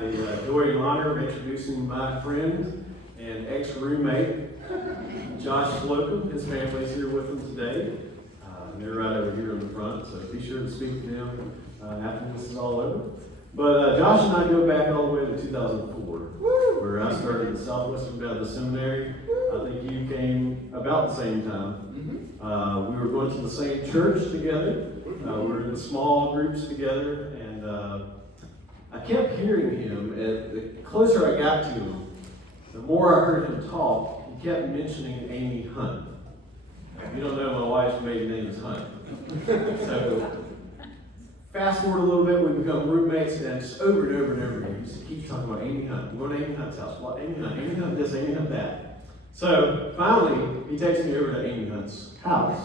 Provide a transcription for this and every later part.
have the joy and honor of introducing my friend and ex-roommate, Josh Slocum. His family's here with him today. They're right over here in the front, so be sure to speak to them after this is all over. But Josh and I go back all the way to 2004, where I started at Southwestern Baptist Seminary. I think you came about the same time. We were going to the same church together. We were in small groups together, and I kept hearing him. The closer I got to him, the more I heard him talk, he kept mentioning Amy Hunt. If you don't know, my wife's maiden name is Hunt. So, fast forward a little bit, we become roommates, and just over and over and over again, he just keeps talking about Amy Hunt. We're going to Amy Hunt's house. What? Amy Hunt this, Amy Hunt that. So, finally, he takes me over to Amy Hunt's house.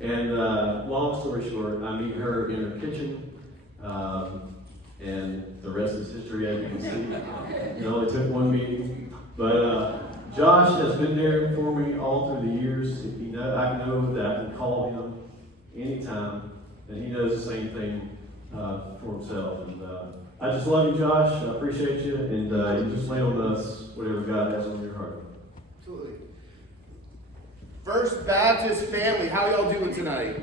And long story short, I meet her in her kitchen, and the rest is history, as you can see. It only took one meeting. But Josh has been there for me all through the years. I know that I can call him anytime, and he knows the same thing for himself. And I just love you, Josh. I appreciate you, and you just lay on us whatever God has on your heart. Absolutely. First Baptist family, how y'all doing tonight?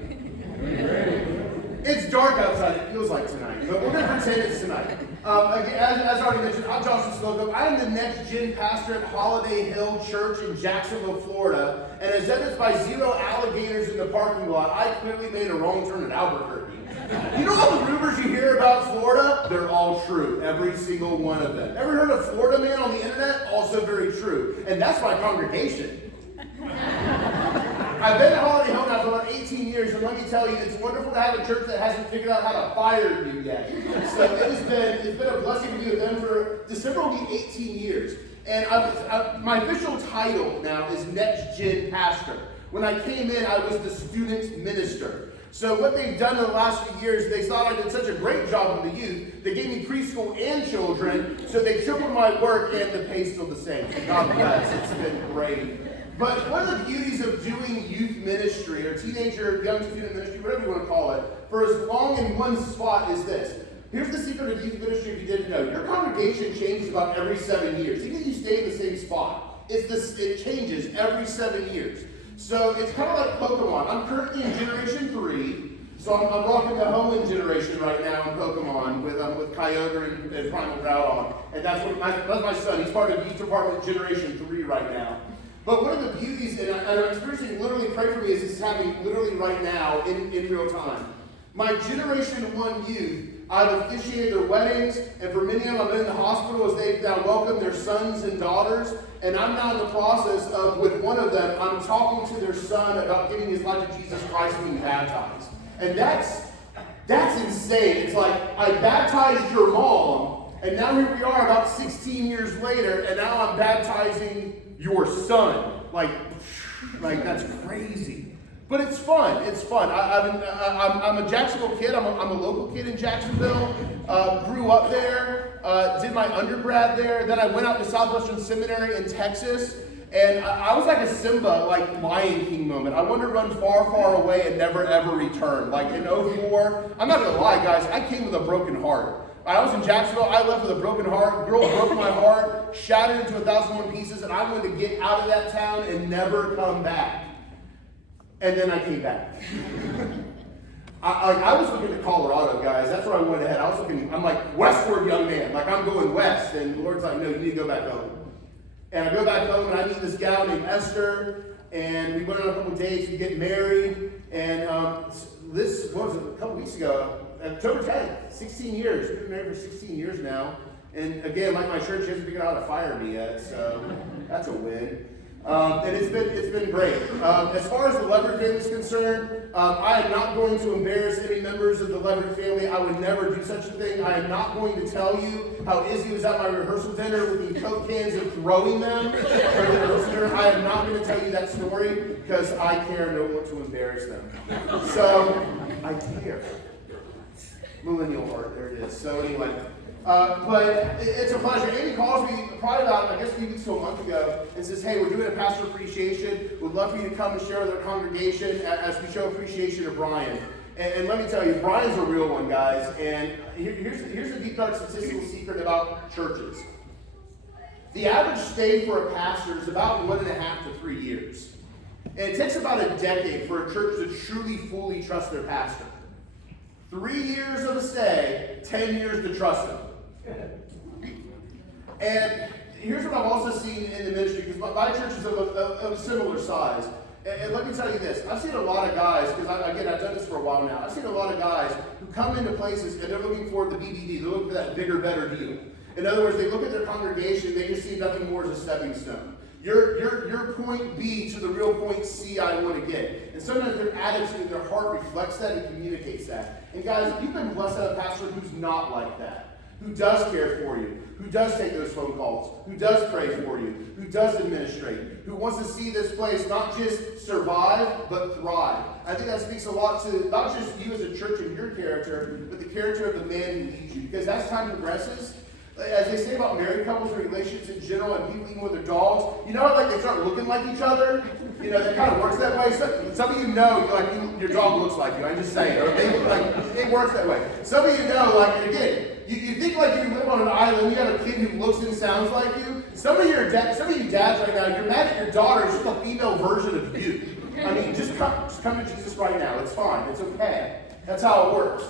It's dark outside, it feels like tonight, but we're going to pretend it's tonight. As already mentioned, I'm Josh Slocum. I am the next gen pastor at Holiday Hill Church in Jacksonville, Florida, and as evidenced by 0 alligators in the parking lot, I clearly made a wrong turn at Albuquerque. You know all the rumors you hear about Florida? They're all true, every single one of them. Ever heard of Florida Man on the internet? Also very true, and that's my congregation. I've been at Holiday Hill now for about 18 years, and let me tell you, it's wonderful to have a church that hasn't figured out how to fire you yet. So it's been a blessing to be with them for December will be 18 years. And my official title now is Next Gen Pastor. When I came in, I was the student minister. So what they've done in the last few years, they thought I did such a great job with the youth, they gave me preschool and children, so they tripled my work, and the pay's still the same. So God bless, it's been great. But one of the beauties of doing youth ministry, or teenager, young student ministry, whatever you want to call it, for as long in one spot is this. Here's the secret of youth ministry if you didn't know. Your congregation changes about every 7 years. Even if you stay in the same spot, it changes every 7 years. So it's kind of like Pokemon. I'm currently in Generation 3, so I'm rocking the Hoenn generation right now in Pokemon with Kyogre and Primal Groudon. And that's my son. He's part of youth department Generation 3 right now. But one of the beauties, and I'm experiencing, literally pray for me, is this is happening literally right now in real time. My Generation 1 youth, I've officiated their weddings, and for many of them, I've been in the hospital as they've now welcomed their sons and daughters. And I'm now in the process of, with one of them, I'm talking to their son about giving his life to Jesus Christ and being baptized. And that's insane. It's like, I baptized your mom, and now here we are about 16 years later, and now I'm baptizing your son. Like that's crazy. But it's fun. It's fun. I'm a Jacksonville kid. I'm a local kid in Jacksonville. Grew up there. Did my undergrad there. Then I went out to Southwestern Seminary in Texas. And I was like a Simba, like Lion King moment. I wanted to run far, far away and never, ever return. Like in 2004, I'm not going to lie, guys, I came with a broken heart. I was in Jacksonville, I left with a broken heart, girl broke my heart, shattered into 1,001 pieces, and I wanted to get out of that town and never come back. And then I came back. I was looking at Colorado, guys. That's where I went ahead. I'm like, westward, young man. Like, I'm going west. And the Lord's like, no, you need to go back home. And I go back home, and I meet this gal named Esther, and we went on a couple of dates, we get married, and this, what was it, a couple weeks ago, October 10th, 16 years. We've been married for 16 years now. And again, like my church, hasn't figured out how to fire me yet, so that's a win. And it's been great. As far as the Leverett family is concerned, I am not going to embarrass any members of the Leverett family. I would never do such a thing. I am not going to tell you how Izzy was at my rehearsal dinner with the Coke cans and throwing them for the rehearsal dinner. I am not going to tell you that story because I care and don't want to embarrass them. So, I care. Millennial heart, there it is. So anyway, but it's a pleasure. Amy calls me probably about, I guess, a few weeks to a month ago and says, hey, we're doing a pastor appreciation. We'd love for you to come and share with our congregation as we show appreciation to Brian. And let me tell you, Brian's a real one, guys. And here's a deep dark statistical secret about churches. The average stay for a pastor is about 1.5 to 3 years. And it takes about a decade for a church to truly, fully trust their pastor. 3 years of a stay, 10 years to trust them. And here's what I've also seen in the ministry, because my church is of a similar size. And let me tell you this, I've seen a lot of guys, because I've done this for a while now, I've seen a lot of guys who come into places and they're looking for the BBD, they're looking for that bigger, better deal. In other words, they look at their congregation, they just see nothing more as a stepping stone. Your point B to the real point C I want to get. And sometimes their attitude, their heart reflects that and communicates that. And guys, you've been blessed to have a pastor who's not like that, who does care for you, who does take those phone calls, who does pray for you, who does administrate, who wants to see this place not just survive, but thrive. I think that speaks a lot to not just you as a church and your character, but the character of the man who leads you. Because as time progresses, as they say about married couples and relationships in general, and people even with their dogs, you know how like they start looking like each other? You know, that kind of works that way. Some of you know, your dog looks like you. I'm just saying. It works that way. Some of you know, like, again, you think like you live on an island, you have a kid who looks and sounds like you. Some of you dads right now, you're mad at your daughter, it's just a female version of you. I mean, just come to Jesus right now. It's fine. It's okay. That's how it works.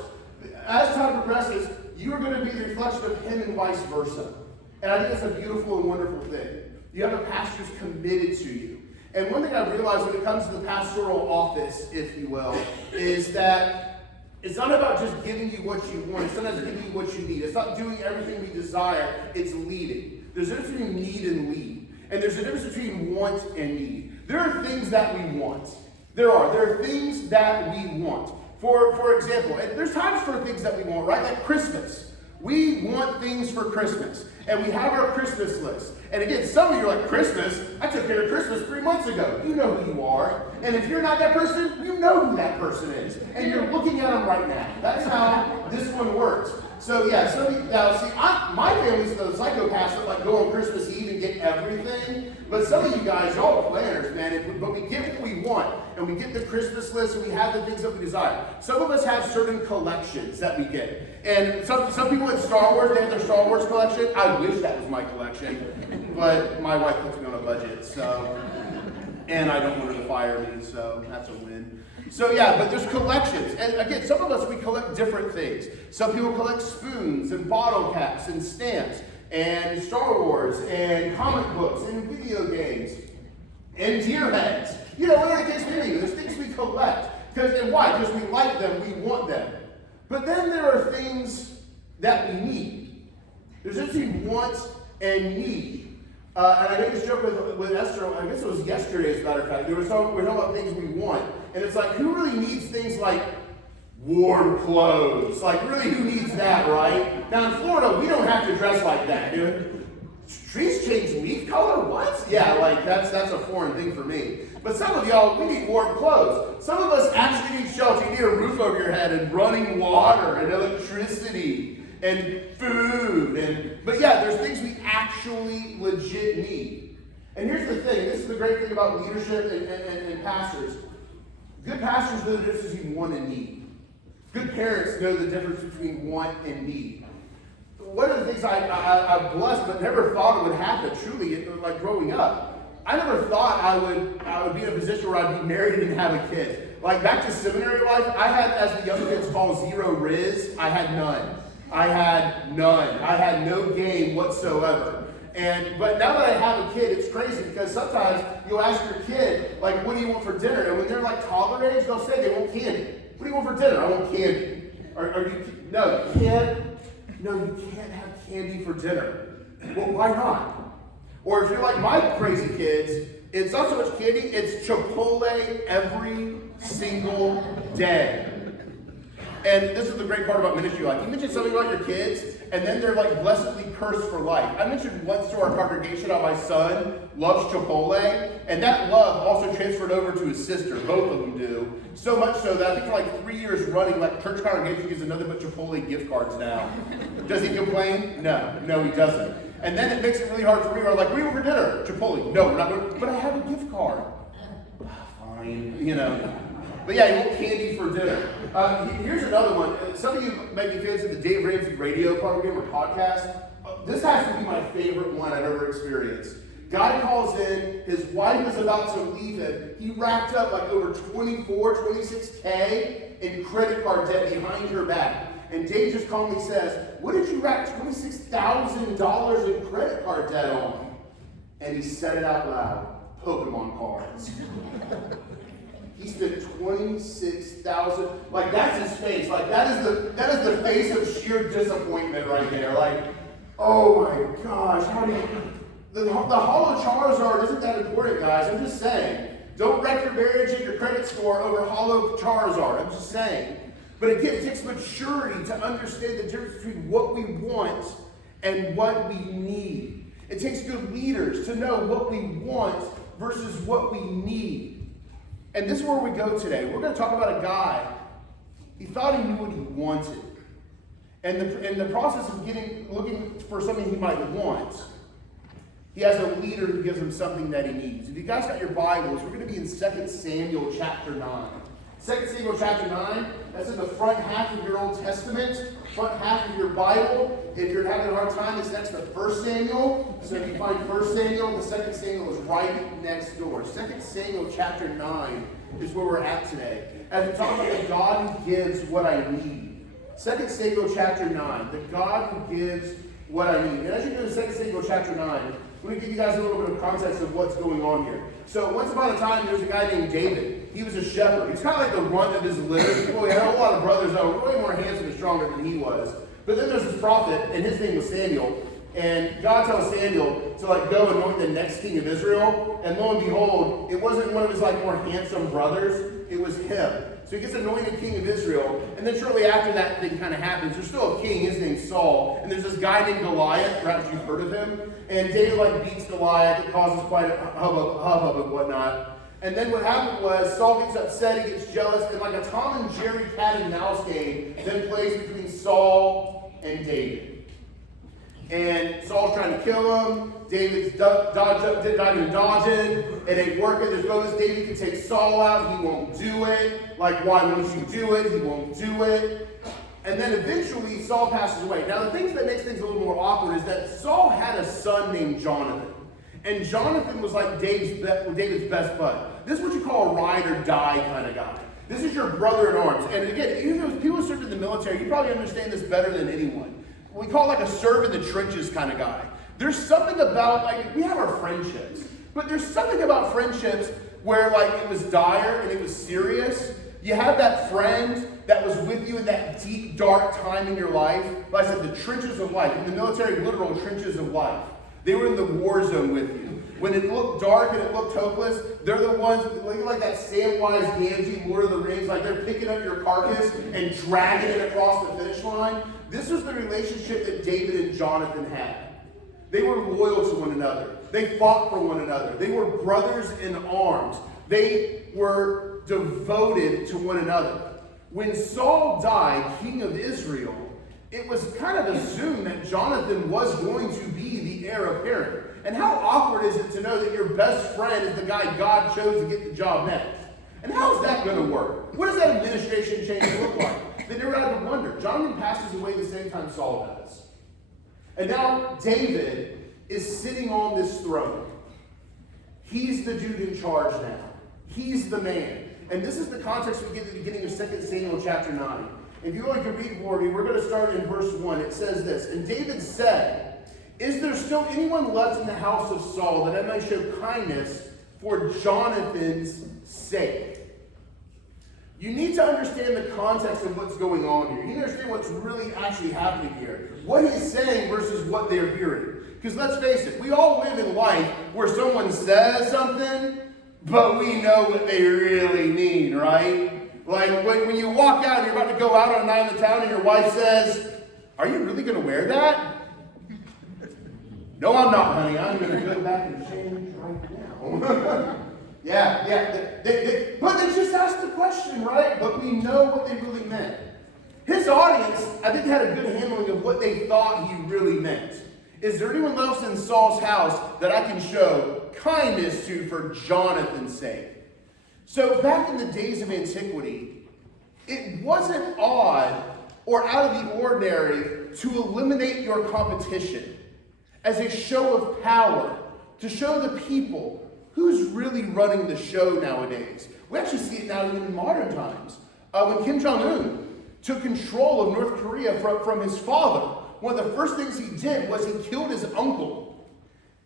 As time progresses, you are going to be the reflection of him and vice versa. And I think that's a beautiful and wonderful thing. You have a pastor who's committed to you. And one thing I realized when it comes to the pastoral office, if you will, is that it's not about just giving you what you want. It's sometimes giving you what you need. It's not doing everything we desire. It's leading. There's a difference between need and lead. And there's a difference between want and need. There are things that we want. There are things that we want. For example, and there's times for things that we want, right? Like Christmas. We want things for Christmas. And we have our Christmas list. And again, some of you are like, Christmas? I took care of Christmas 3 months ago. You know who you are. And if you're not that person, you know who that person is. And you're looking at them right now. That's how this one works. So yeah, my family's the psychopaths that like go on Christmas Eve and get everything. But some of you guys, y'all are planners, man. But we get what we want. And we get the Christmas list and we have the things that we desire. Some of us have certain collections that we get. And some people in Star Wars, they have their Star Wars collection. I wish that was my collection. But my wife puts me on a budget, so. And I don't want her to fire me, so that's a win. So yeah, but there's collections. And again, some of us, we collect different things. Some people collect spoons and bottle caps and stamps and Star Wars and comic books and video games and deer heads. You know, whatever the case may be, there's things we collect. And why? Because we like them, we want them. But then there are things that we need. There's actually want and need. And I made this joke with Esther, I guess it was yesterday as a matter of fact. We're talking about things we want. And it's like, who really needs things like warm clothes? Like, really, who needs that, right? Now, in Florida, we don't have to dress like that, dude. Trees change leaf color? What? Yeah, like, that's a foreign thing for me. But some of y'all, we need warm clothes. Some of us actually need shelter. You need a roof over your head and running water and electricity and food. But yeah, there's things we actually legit need. And here's the thing. This is the great thing about leadership and pastors. Good pastors know the difference between want and need. Good parents know the difference between want and need. One of the things I'm blessed but never thought it would happen truly, like growing up, I never thought I would be in a position where I'd be married and have a kid. Like back to seminary life, I had, as the young kids call, 0 riz. I had none. I had no game whatsoever. But now that I have a kid, it's crazy because sometimes you'll ask your kid, like, what do you want for dinner? And when they're like toddler age, they'll say they want candy. What do you want for dinner? I want candy. No, you can't have candy for dinner. Well, why not? Or if you're like my crazy kids, it's not so much candy, it's Chipotle every single day. And this is the great part about ministry life. You mentioned something about your kids, and then they're like blessedly cursed for life. I mentioned once to our congregation how my son loves Chipotle, and that love also transferred over to his sister. Both of them do. So much so that I think for like 3 years running, like church congregation gives another but Chipotle gift cards now. Does he complain? No, he doesn't. And then it makes it really hard for me. We're like, we were for dinner, Chipotle. No, we're not going. But I have a gift card. Fine, you know. But yeah, you want candy for dinner. Here's another one. Some of you may be fans of the Dave Ramsey radio program or podcast. This has to be my favorite one I've ever experienced. Guy calls in, his wife is about to leave him. He racked up like over 26K in credit card debt behind her back. And Dave just calmly says, what did you rack $26,000 in credit card debt on? And he said it out loud, Pokemon cards. He spent $26,000. Like, that's his face. Like, that is the face of sheer disappointment right there. Like, oh my gosh, how do you... The Hollow Charizard isn't that important, guys. I'm just saying. Don't wreck your marriage and your credit score over Hollow Charizard. I'm just saying. But again, it takes maturity to understand the difference between what we want and what we need. It takes good leaders to know what we want versus what we need. And this is where we go today. We're going to talk about a guy. He thought he knew what he wanted. And in the process of looking for something he might want, he has a leader who gives him something that he needs. If you guys got your Bibles, we're going to be in 2 Samuel chapter 9. 2 Samuel chapter 9, that's in the front half of your Old Testament, front half of your Bible. If you're having a hard time, it's next to 1 Samuel. So if you find 1 Samuel, the 2 Samuel is right next door. 2 Samuel chapter 9 is where we're at today. As we talk about the God who gives what I need. 2 Samuel chapter 9, the God who gives what I need. And as you go to 2 Samuel chapter 9, I'm going to give you guys a little bit of context of what's going on here. So once upon a time, there was a guy named David. He was a shepherd. He was kind of like the runt of his litter. Well, he had a whole lot of brothers that were way more handsome and stronger than he was. But then there's this prophet, and his name was Samuel. And God tells Samuel to go anoint the next king of Israel. And lo and behold, it wasn't one of his more handsome brothers. It was him. So he gets anointed king of Israel. And then shortly after that thing kind of happens, there's still a king. His name's Saul. And there's this guy named Goliath. Perhaps you've heard of him. And David beats Goliath. It causes quite a hubbub and whatnot. And then what happened was Saul gets upset. He gets jealous. And like a Tom and Jerry cat and mouse game then plays between Saul and David. And Saul's trying to kill him. David's dodging. It ain't working. There's no this. David can take Saul out. He won't do it. Why won't you do it? He won't do it. And then eventually Saul passes away. Now the thing that makes things a little more awkward is that Saul had a son named Jonathan. And Jonathan was like David's best bud. This is what you call a ride or die kind of guy. This is your brother in arms. And again, even if people who served in the military, you probably understand this better than anyone. We call it a serve in the trenches kind of guy. There's something about, we have our friendships, but there's something about friendships where, it was dire and it was serious. You have that friend that was with you in that deep, dark time in your life. Like I said, the trenches of life. In the military, literal trenches of life. They were in the war zone with you. When it looked dark and it looked hopeless, they're the ones, like that Samwise Gamgee, Lord of the Rings, they're picking up your carcass and dragging it across the finish line. This was the relationship that David and Jonathan had. They were loyal to one another. They fought for one another. They were brothers in arms. They were devoted to one another. When Saul died, king of Israel, it was kind of assumed that Jonathan was going to be the heir apparent. And how awkward is it to know that your best friend is the guy God chose to get the job next? And how is that going to work? What does that administration change look like? They never had to wonder. Jonathan passes away the same time Saul does. And now David is sitting on this throne. He's the dude in charge now. He's the man. And this is the context we get at the beginning of 2 Samuel chapter 9. If you want to read for me, we're going to start in verse 1. It says this, and David said, is there still anyone left in the house of Saul that I may show kindness for Jonathan's sake? You need to understand the context of what's going on here. You need to understand what's really actually happening here. What he's saying versus what they're hearing. Because let's face it, we all live in life where someone says something, but we know what they really mean, right? Like when you walk out and you're about to go out on a night in the town and your wife says, are you really going to wear that? No, I'm not, honey. I'm going to go back and change right now. Yeah. But they just asked the question, right? But we know what they really meant. His audience, I think, had a good handling of what they thought he really meant. Is there anyone else in Saul's house that I can show kindness to for Jonathan's sake? So back in the days of antiquity, it wasn't odd or out of the ordinary to eliminate your competition as a show of power, to show the people who's really running the show nowadays. We actually see it now even in modern times. When Kim Jong-un took control of North Korea from his father, one of the first things he did was he killed his uncle.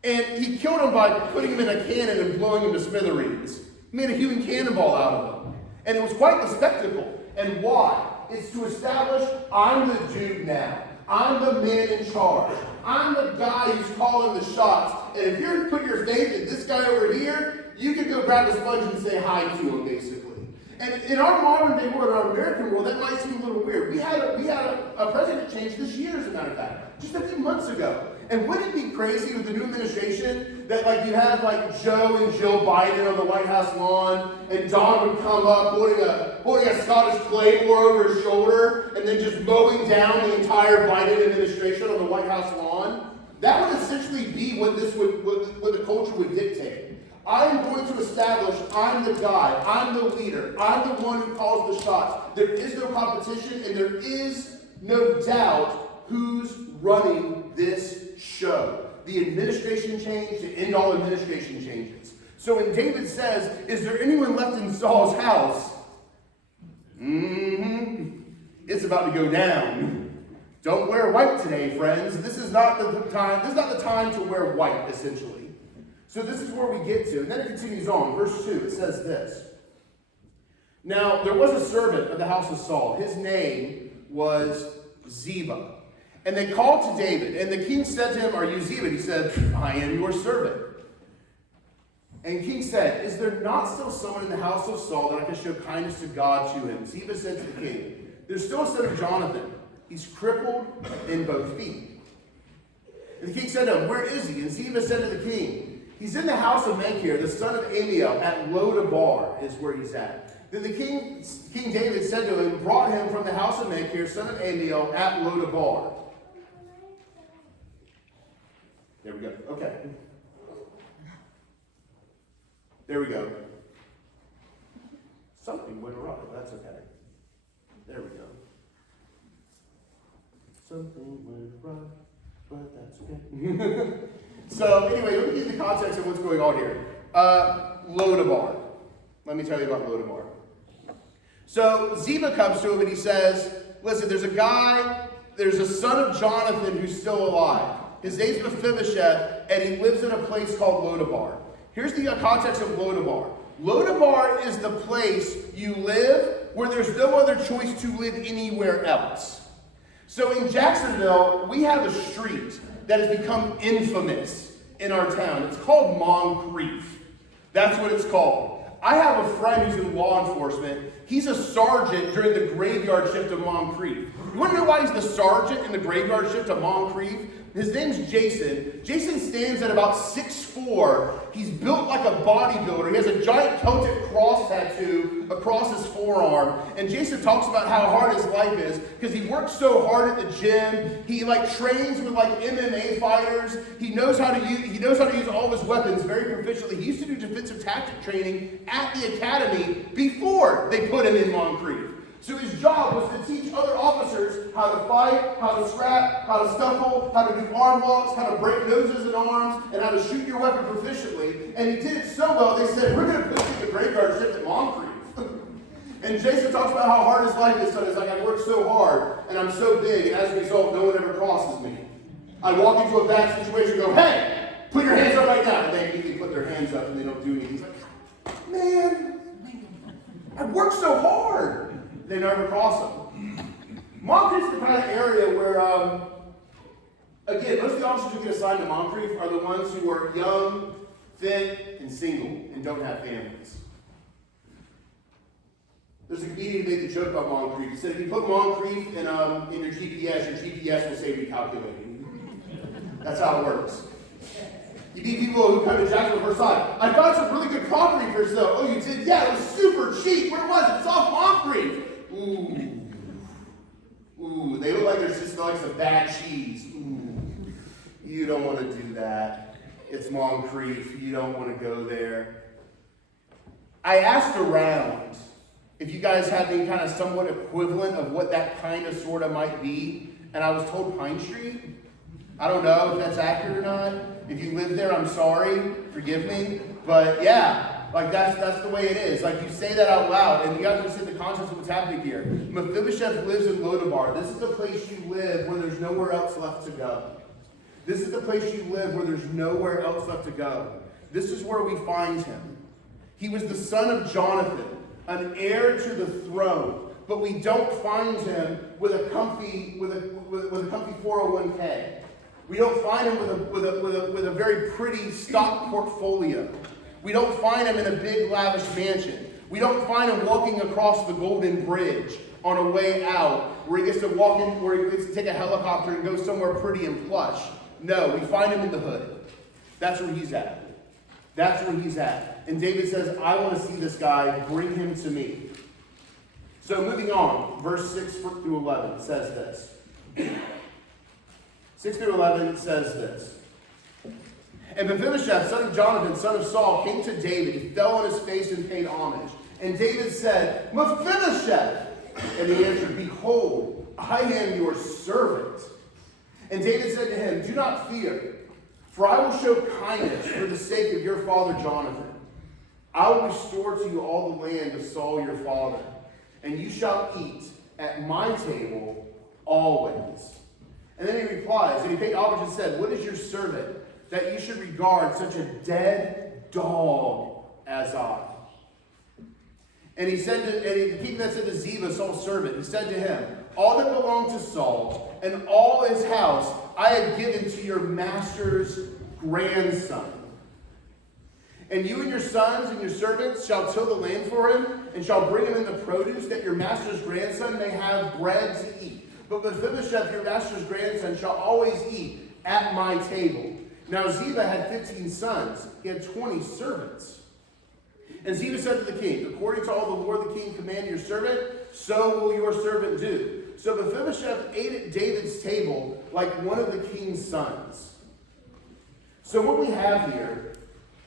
And he killed him by putting him in a cannon and blowing him to smithereens. He made a human cannonball out of him. And it was quite the spectacle. And why? It's to establish, I'm the dude now. I'm the man in charge. I'm the guy who's calling the shots. And if you're putting your faith in this guy over here, you can go grab a sponge and say hi to him, basically. And in our modern day world, our American world, that might seem a little weird. We had a president change this year, as a matter of fact, just a few months ago. And wouldn't it be crazy with the new administration that like you have like Joe and Jill Biden on the White House lawn, and Don would come up holding a Scottish claymore over his shoulder, and then just mowing down the entire Biden administration on the White House lawn? That would essentially be what the culture would dictate. I'm going to establish I'm the guy, I'm the leader, I'm the one who calls the shots. There is no competition, and there is no doubt who's running this show. The administration changed to end all administration changes. So when David says, is there anyone left in Saul's house? It's about to go down. Don't wear white today, friends. This is not the time to wear white, essentially. So this is where we get to. And then it continues on. Verse 2, it says this. Now, there was a servant of the house of Saul. His name was Ziba. And they called to David. And the king said to him, are you Ziba? He said, I am your servant. And the king said, is there not still someone in the house of Saul that I can show kindness to God to him? Ziba said to the king, there's still a son of Jonathan. He's crippled in both feet. And the king said to him, where is he? And Ziba said to the king, he's in the house of Machir, the son of Amiel, at Lodabar is where he's at. Then the King David said to him, brought him from the house of Machir, son of Amiel, at Lodabar. There we go. Okay. There we go. Something went wrong, but that's okay. There we go. Something went wrong, but that's okay. So anyway, let me give you the context of what's going on here. Lodabar. Let me tell you about Lodabar. So Ziba comes to him and he says, listen, there's a son of Jonathan who's still alive. His name's Mephibosheth, and he lives in a place called Lodabar. Here's the context of Lodabar. Lodabar is the place you live where there's no other choice to live anywhere else. So in Jacksonville, we have a street that has become infamous in our town. It's called Moncrief. That's what it's called. I have a friend who's in law enforcement. He's a sergeant during the graveyard shift of Moncrief. You want to know why he's the sergeant in the graveyard shift of Moncrief? His name's Jason. Jason stands at about 6'4". He's built like a bodybuilder. He has a giant Celtic cross tattoo across his forearm. And Jason talks about how hard his life is because he works so hard at the gym. He trains with MMA fighters. He knows how to use all of his weapons very proficiently. He used to do defensive tactic training at the academy before they put him in Moncrief. So his job was to teach other officers how to fight, how to scrap, how to scuffle, how to do arm locks, how to break noses and arms, and how to shoot your weapon proficiently. And he did it so well, they said, we're going to put you in the graveyard shift at Moncrief. And Jason talks about how hard his life is. So he's like, I work so hard, and I'm so big, and as a result, no one ever crosses me. I walk into a bad situation and go, hey, put your hands up right now. And they immediately put their hands up, and they don't do anything. He's like, man, I work so hard. They never cross them. Moncrief's the kind of area where, again, most of the officers who get assigned to Moncrief are the ones who are young, thin, and single, and don't have families. There's a comedian who made the joke about Moncrief. He said, if you put Moncrief in your GPS will save you calculating. That's how it works. You meet people who come to Jacksonville first time. I found some really good property for sale. Oh, you did? Yeah, it was super cheap. Where was it? It's off Moncrief. Ooh, they look like there's just some bad cheese. Ooh, you don't want to do that. It's Moncrief. You don't want to go there. I asked around if you guys have any kind of somewhat equivalent of what that kind of sort of might be, and I was told Pine Street. I don't know if that's accurate or not. If you live there, I'm sorry, forgive me. But yeah, like that's the way it is. Like you say that out loud, and you have to understand the context of what's happening here. Mephibosheth lives in Lodabar. This is the place you live where there's nowhere else left to go. This is the place you live where there's nowhere else left to go. This is where we find him. He was the son of Jonathan, an heir to the throne, but we don't find him with a comfy 401k. We don't find him with a very pretty stock portfolio. We don't find him in a big lavish mansion. We don't find him walking across the Golden Bridge on a way out, where he gets to walk in, where he gets to take a helicopter and go somewhere pretty and plush. No, we find him in the hood. That's where he's at. That's where he's at. And David says, I want to see this guy. Bring him to me. So moving on, verse 6 through 11 says this. 6 through 11 says this. And Mephibosheth, son of Jonathan, son of Saul, came to David. He fell on his face and paid homage. And David said, Mephibosheth! And he answered, Behold, I am your servant. And David said to him, Do not fear, for I will show kindness for the sake of your father Jonathan. I will restore to you all the land of Saul your father, and you shall eat at my table always. And then he replies, and he paid homage and said, What is your servant, that you should regard such a dead dog as I? And he said to, the king that said to Ziba, Saul's servant, he said to him, All that belonged to Saul, and all his house, I had given to your master's grandson. And you and your sons and your servants shall till the land for him, and shall bring him in the produce, that your master's grandson may have bread to eat. But Mephibosheth, your master's grandson, shall always eat at my table. Now Ziba had 15 sons. He had 20 servants. And Ziba said to the king, According to all the Lord the king commanded your servant, so will your servant do. So Mephibosheth ate at David's table like one of the king's sons. So what we have here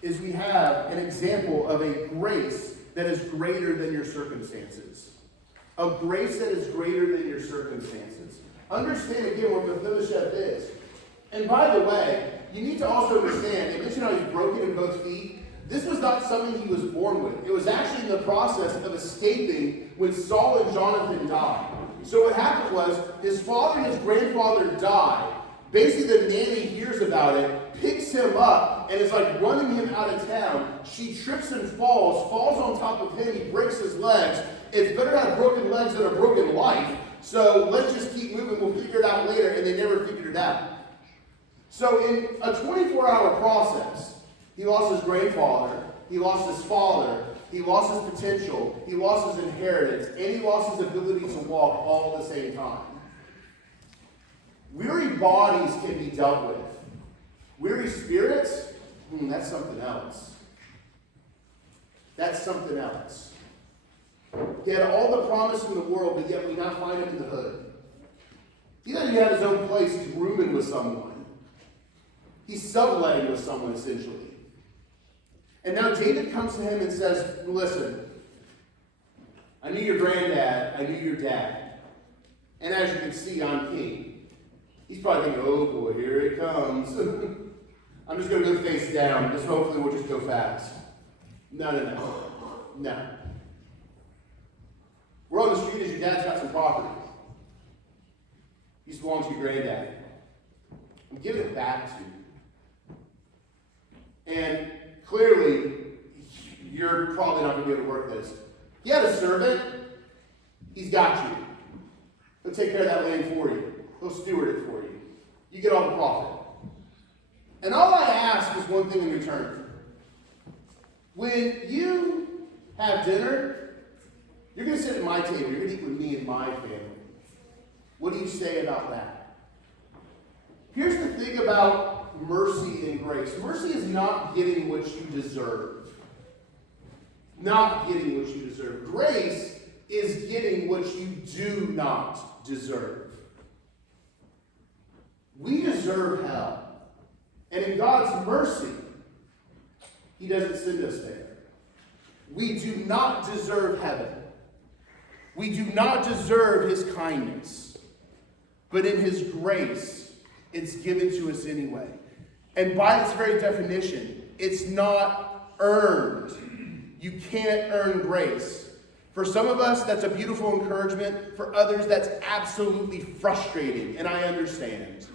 is we have an example of a grace that is greater than your circumstances. A grace that is greater than your circumstances. Understand again where Mephibosheth is. And by the way, you need to also understand, I mentioned how he's broken in both feet. This was not something he was born with. It was actually in the process of escaping when Saul and Jonathan died. So what happened was, his father and his grandfather died. Basically, the nanny hears about it, picks him up, and is like running him out of town. She trips and falls on top of him, he breaks his legs. It's better to have broken legs than a broken life. So let's just keep moving, we'll figure it out later, and they never figured it out. So in a 24-hour process, he lost his grandfather, he lost his father, he lost his potential, he lost his inheritance, and he lost his ability to walk all at the same time. Weary bodies can be dealt with. Weary spirits, that's something else. That's something else. He had all the promise in the world, but yet we not find him in the hood. He doesn't have his own place, he's rooming with someone. He's subletting with someone, essentially. And now David comes to him and says, Listen, I knew your granddad, I knew your dad. And as you can see, I'm king. He's probably thinking, oh boy, here it comes. I'm just going to go face down. Just hopefully we'll just go fast. No. We're on the street as your dad's got some property. Used to belong to your granddad. I'm giving it back to you. And clearly, you're probably not going to be able to work this. He had a servant. He's got you. He'll take care of that land for you. He'll steward it for you. You get all the profit. And all I ask is one thing in return. When you have dinner, you're going to sit at my table. You're going to eat with me and my family. What do you say about that? Here's the thing about mercy and grace. Mercy is not getting what you deserve. Not getting what you deserve. Grace is getting what you do not deserve. We deserve hell. And in God's mercy, He doesn't send us there. We do not deserve heaven. We do not deserve his kindness. But in his grace, it's given to us anyway. And by its very definition, it's not earned. You can't earn grace. For some of us, that's a beautiful encouragement. For others, that's absolutely frustrating. And I understand.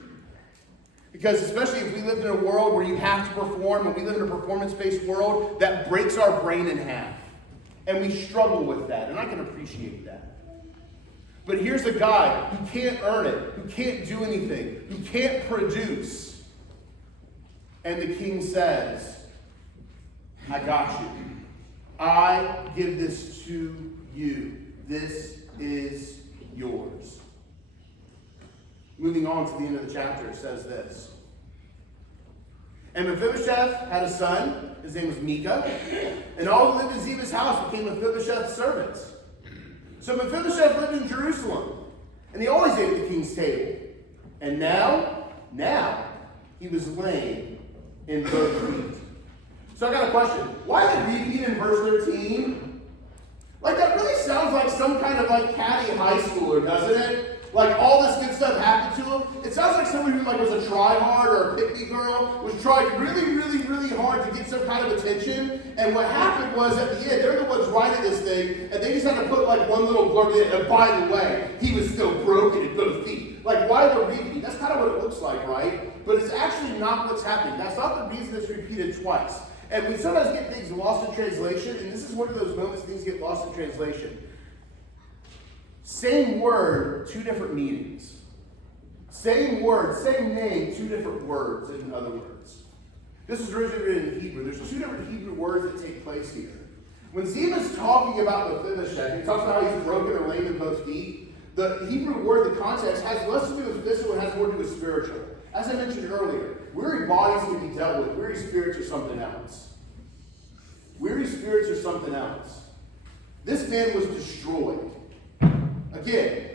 Because especially if we live in a world where you have to perform, and we live in a performance-based world, that breaks our brain in half. And we struggle with that. And I can appreciate that. But here's a guy who can't earn it, who can't do anything, who can't produce. And the king says, I got you. I give this to you. This is yours. Moving on to the end of the chapter, it says this. And Mephibosheth had a son. His name was Micah. And all who lived in Ziba's house became Mephibosheth's servants. So Mephibosheth lived in Jerusalem. And he always ate at the king's table. And now, he was lame in both feet. So I got a question. Why the repeat in verse 13? Like, that really sounds like some kind of like catty high schooler, doesn't it? Like, all this good stuff happened to him. It sounds like somebody who like was a try-hard or a pick-me girl was trying really, really, really hard to get some kind of attention. And what happened was, at the end, they're the ones writing this thing, and they just had to put like one little blurb in. And by the way, he was still broken in both feet. Like, why the repeat? That's kind of what it looks like, right? But it's actually not what's happening. That's not the reason it's repeated twice. And we sometimes get things lost in translation, and this is one of those moments things get lost in translation. Same word, two different meanings. Same word, same name, two different words, in other words. This is originally written in Hebrew. There's two different Hebrew words that take place here. When Ziba's talking about Mephibosheth, he talks about how he's broken or lame in both feet. The Hebrew word, the context, has less to do with physical and has more to do with spiritual. As I mentioned earlier, weary bodies can be dealt with. Weary spirits are something else. Weary spirits are something else. This man was destroyed. Again,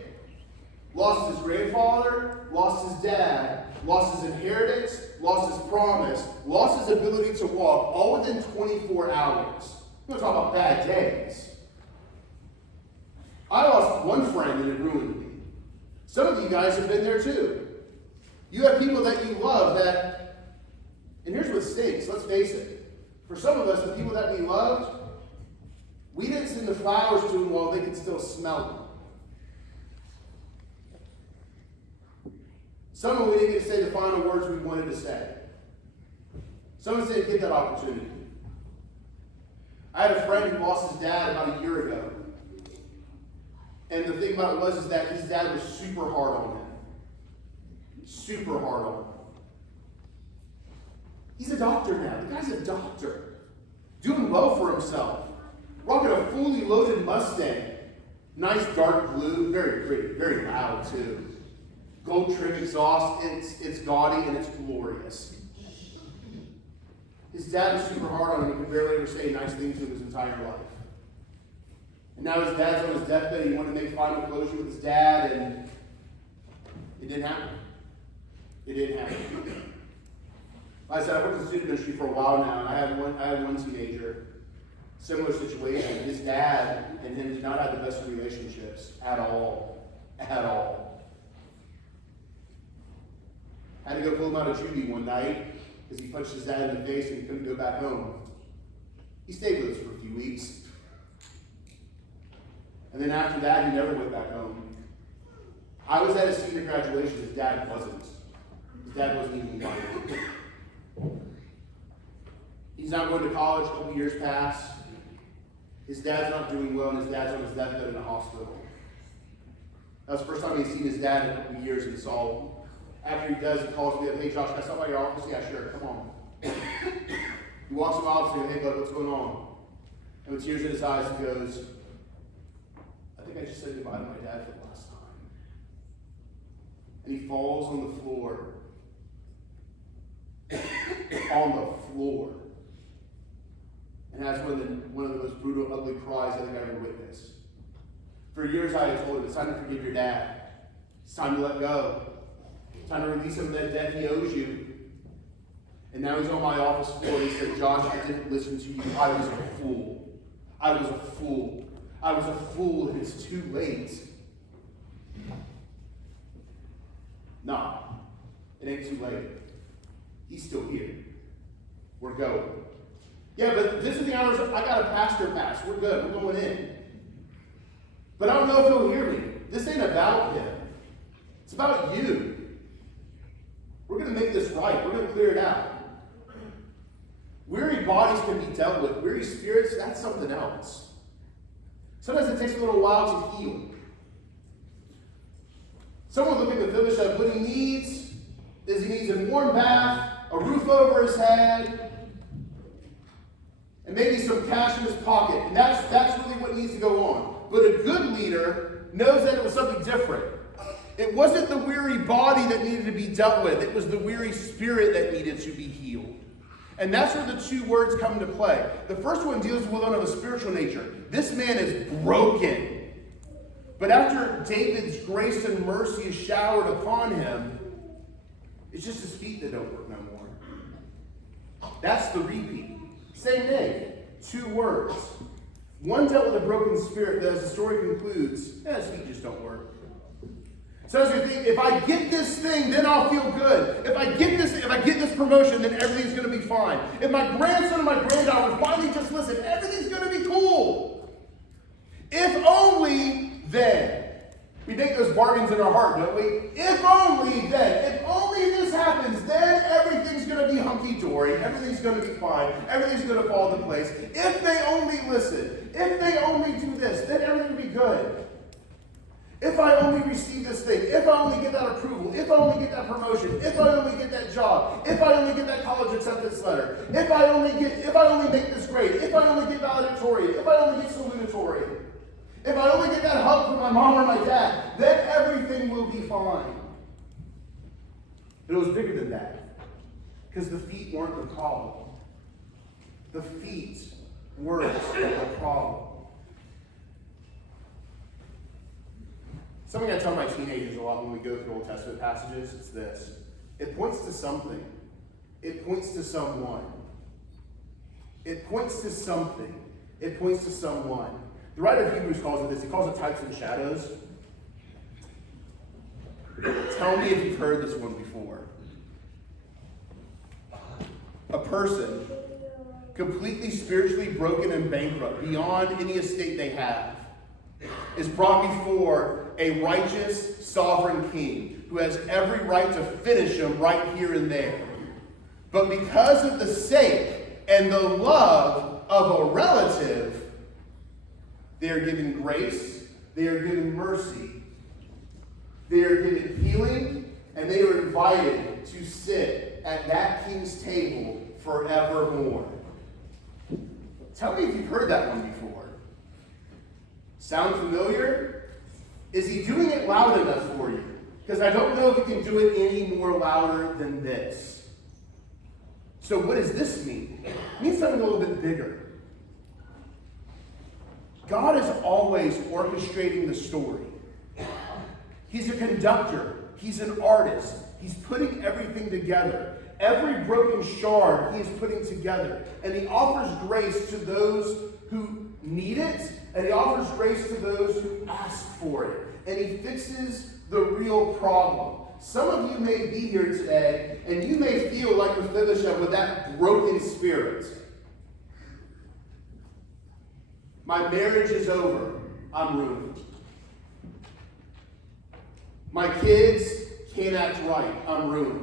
lost his grandfather, lost his dad, lost his inheritance, lost his promise, lost his ability to walk, all within 24 hours. We're going to talk about bad days. I lost one friend and it ruined me. Some of you guys have been there too. You have people that you love that, and here's what stinks, let's face it. For some of us, the people that we loved, we didn't send the flowers to them while they could still smell them. Some of them we didn't get to say the final words we wanted to say. Some of us didn't get that opportunity. I had a friend who lost his dad about a year ago. And the thing about it was that his dad was super hard on him. Super hard on him. He's a doctor now. The guy's a doctor. Doing well for himself. Rocking a fully loaded Mustang. Nice dark blue. Very pretty. Very loud too. Gold trim exhaust. It's gaudy and it's glorious. His dad was super hard on him. He could barely ever say nice things to him his entire life. And now his dad's on his deathbed. He wanted to make final closure with his dad, and it didn't happen. It didn't happen. Like I said, I worked in the student ministry for a while now, and I had one teenager. Similar situation. His dad and him did not have the best of relationships at all. At all. I had to go pull him out of juvie one night because he punched his dad in the face and he couldn't go back home. He stayed with us for a few weeks. And then after that, he never went back home. I was at his senior graduation. His dad wasn't. His dad wasn't even invited. He's not going to college. A couple years pass. His dad's not doing well, and his dad's on his deathbed in a hospital. That was the first time he'd seen his dad in a couple years, and he saw him. After he does, he calls me up, hey Josh, can I stop by your office? Yeah, sure, come on. He walks to my office and goes, hey bud, what's going on? And with tears in his eyes, he goes, I think I just said goodbye to my dad for the last time. And he falls on the floor. On the floor. And has one of the most brutal, ugly cries I think I've ever witnessed. For years I had told him, it's time to forgive your dad. It's time to let go. It's time to release him of that debt he owes you. And now he's on my office floor. He said, Josh, I didn't listen to you. I was a fool. I was a fool. I was a fool, and it's too late. Nah, it ain't too late. He's still here. We're going. Yeah, but visiting hours, I got a pastor pass. We're good. We're going in. But I don't know if he'll hear me. This ain't about him. It's about you. We're going to make this right. We're going to clear it out. Weary bodies can be dealt with. Weary spirits, that's something else. Sometimes it takes a little while to heal. Someone look at Mephibosheth. What he needs is he needs a warm bath, a roof over his head, and maybe some cash in his pocket. And that's really what needs to go on. But a good leader knows that it was something different. It wasn't the weary body that needed to be dealt with. It was the weary spirit that needed to be healed. And that's where the two words come into play. The first one deals with one of a spiritual nature. This man is broken. But after David's grace and mercy is showered upon him, it's just his feet that don't work no more. That's the repeat. Same thing. Two words. One dealt with a broken spirit that, as the story concludes, his feet just don't work. So as we think, if I get this thing, then I'll feel good. If I get this promotion, then everything's going to be fine. If my grandson and my granddaughter finally just listen, everything's going to be cool. If only then. We make those bargains in our heart, don't we? If only then. If only this happens, then everything's going to be hunky-dory. Everything's going to be fine. Everything's going to fall into place. If they only listen. If they only do this, then everything will be good. If I only receive this thing, if I only get that approval, if I only get that promotion, if I only get that job, if I only get that college acceptance letter, if I only make this grade, if I only get valedictorian, if I only get salutatorian, if I only get that hug from my mom or my dad, then everything will be fine. But it was bigger than that. Because the feet weren't the problem. The feet weren't the problem. Something I tell my teenagers a lot when we go through Old Testament passages is this. It points to something. It points to someone. It points to something. It points to someone. The writer of Hebrews calls it this. He calls it types and shadows. Tell me if you've heard this one before. A person completely spiritually broken and bankrupt, beyond any estate they have, is brought before a righteous, sovereign king who has every right to finish him right here and there. But because of the sake and the love of a relative, they are given grace, they are given mercy, they are given healing, and they are invited to sit at that king's table forevermore. Tell me if you've heard that one before. Sound familiar? Is he doing it loud enough for you? Because I don't know if he can do it any more louder than this. So what does this mean? It means something a little bit bigger. God is always orchestrating the story. He's a conductor. He's an artist. He's putting everything together. Every broken shard he is putting together. And he offers grace to those who need it, and he offers grace to those who ask for it. And he fixes the real problem. Some of you may be here today, and you may feel like Mephibosheth with that broken spirit. My marriage is over. I'm ruined. My kids can't act right. I'm ruined.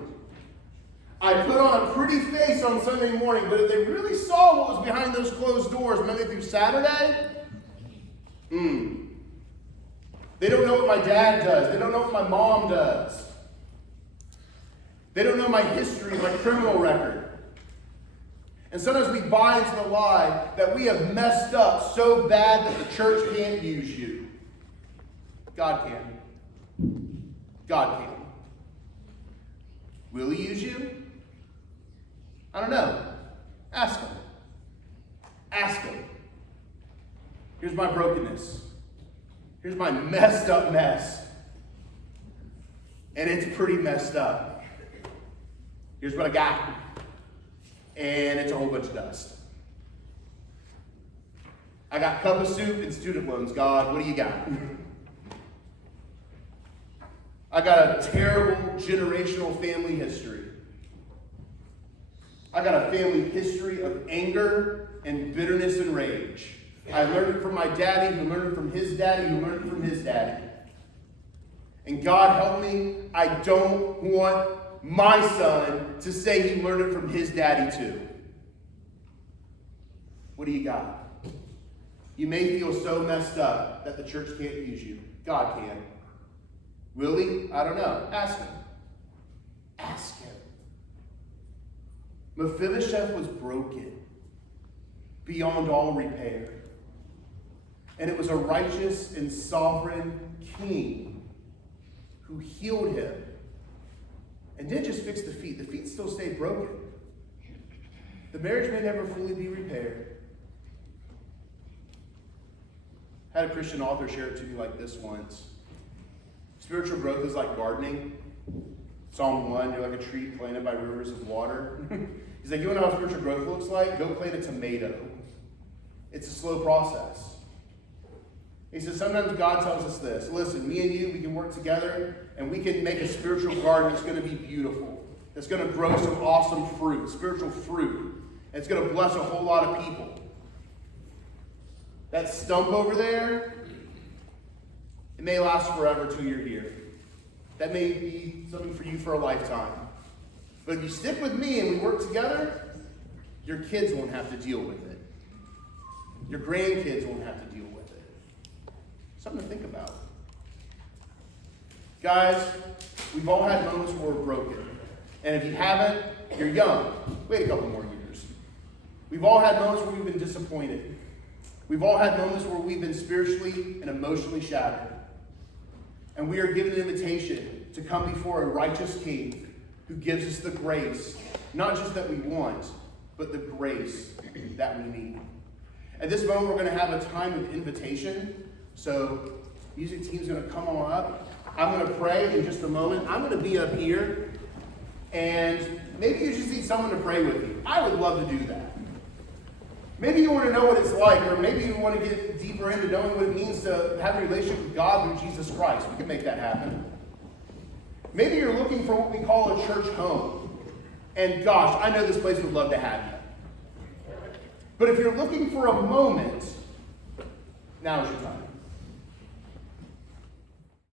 I put on a pretty face on Sunday morning, but if they really saw what was behind those closed doors Monday through Saturday, they don't know what my dad does. They don't know what my mom does. They don't know my history, my criminal record. And sometimes we buy into the lie that we have messed up so bad that the church can't use you. God can. God can. Will he use you? I don't know. Ask him. Ask him. Here's my brokenness. Here's my messed up mess. And it's pretty messed up. Here's what I got. And it's a whole bunch of dust. I got cup of soup and student loans. God, what do you got? I got a terrible generational family history. I got a family history of anger and bitterness and rage. I learned it from my daddy, who learned it from his daddy, who learned it from his daddy. And God help me, I don't want my son to say he learned it from his daddy too. What do you got? You may feel so messed up that the church can't use you. God can. Will he? I don't know. Ask him. Ask him. Mephibosheth was broken beyond all repair. And it was a righteous and sovereign king who healed him and didn't just fix the feet. The feet still stayed broken. The marriage may never fully be repaired. I had a Christian author share it to me like this once. Spiritual growth is like gardening. Psalm 1, you're like a tree planted by rivers of water. He's like, you want to know what spiritual growth looks like? Go plant a tomato. It's a slow process. He says, sometimes God tells us this. Listen, me and you, we can work together and we can make a spiritual garden that's going to be beautiful. That's going to grow some awesome fruit, spiritual fruit. And it's going to bless a whole lot of people. That stump over there, it may last forever till you're here. That may be something for you for a lifetime. But if you stick with me and we work together, your kids won't have to deal with it. Your grandkids won't have to deal with it. Something to think about. Guys, we've all had moments where we're broken. And if you haven't, you're young. Wait a couple more years. We've all had moments where we've been disappointed. We've all had moments where we've been spiritually and emotionally shattered. And we are given an invitation to come before a righteous king who gives us the grace, not just that we want, but the grace that we need. At this moment, we're going to have a time of invitation. So, music team's going to come on up. I'm going to pray in just a moment. I'm going to be up here. And maybe you just need someone to pray with you. I would love to do that. Maybe you want to know what it's like, or maybe you want to get deeper into knowing what it means to have a relationship with God through Jesus Christ. We can make that happen. Maybe you're looking for what we call a church home. And gosh, I know this place would love to have you. But if you're looking for a moment, now is your time.